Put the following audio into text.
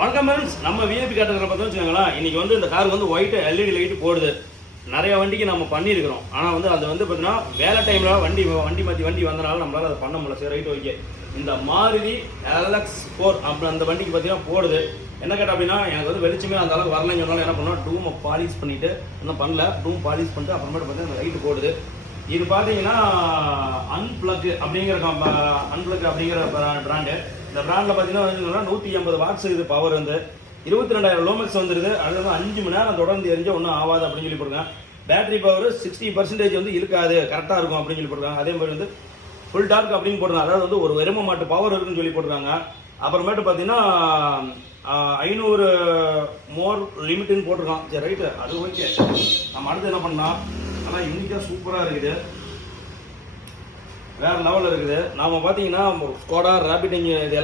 வணக்கம் ஃப்ரெண்ட்ஸ், நம்ம விஐபி காட்டுறத பார்த்தோம்னு வச்சுக்கோங்களேன். இன்னைக்கு வந்து இந்த காருக்கு வந்து ஒயிட் எல்இடி லைட் போடுது. நிறைய வண்டிக்கு நம்ம பண்ணியிருக்கிறோம். ஆனால் வந்து அது வந்து பார்த்தீங்கன்னா வேலை டைமில் வண்டி மாற்றி வண்டி வந்தனால நம்மளால் அதை பண்ண முடியல. சரி, ரைட், ஓகே. இந்த மாருதி LX4 அப்படி அந்த வண்டிக்கு பார்த்தீங்கன்னா போடுது. என்ன கேட்டால் அப்படின்னா, எனக்கு வந்து வெளிச்சமே அந்த அளவுக்கு வரலன்னு சொன்னாலும் என்ன பண்ணோம், டூமை பாலிஷ் பண்ணிவிட்டு இன்னும் பண்ணல, டூம் பாலிஷ் பண்ணிட்டு அப்புறமேட்டு பார்த்தீங்கன்னா அந்த லைட்டு போடுது. இது பார்த்தீங்கன்னா அன்பிளக் அப்படிங்கிற பிராண்டு. இந்த பிராண்டில் பார்த்தீங்கன்னா 150 வாட்ஸ் இது பவர் வந்து 22,000 லோமெக்ஸ் வந்துருது. அது வந்து 5 மணி நேரம் தொடர்ந்து எரிஞ்சா ஒன்றும் ஆகாது அப்படின்னு சொல்லி போட்டுருக்காங்க. பேட்டரி பவர் 60% வந்து இருக்காது, கரெக்டாக இருக்கும் அப்படின்னு சொல்லி போட்டுருக்காங்க. அதே மாதிரி வந்து ஃபுல் டார்க் அப்படின்னு போட்டுருக்காங்க. அதாவது வந்து ஒரு எரும மாட்டு பவர் இருக்குன்னு சொல்லி போட்டுருக்காங்க. அப்புறமேட்டு பார்த்தீங்கன்னா 500 மோர் லிமிட்னு போட்டிருக்கான். சரி, ரைட்டு, அது ஓகே. நம்ம அடுத்து என்ன பண்ணலாம், ஆனால் யூனிக்காக சூப்பராக இருக்குது, வேறு லெவலில் இருக்குது. நாம் பார்த்தீங்கன்னா ஸ்கோடா ரேபிட் இதெல்லாம்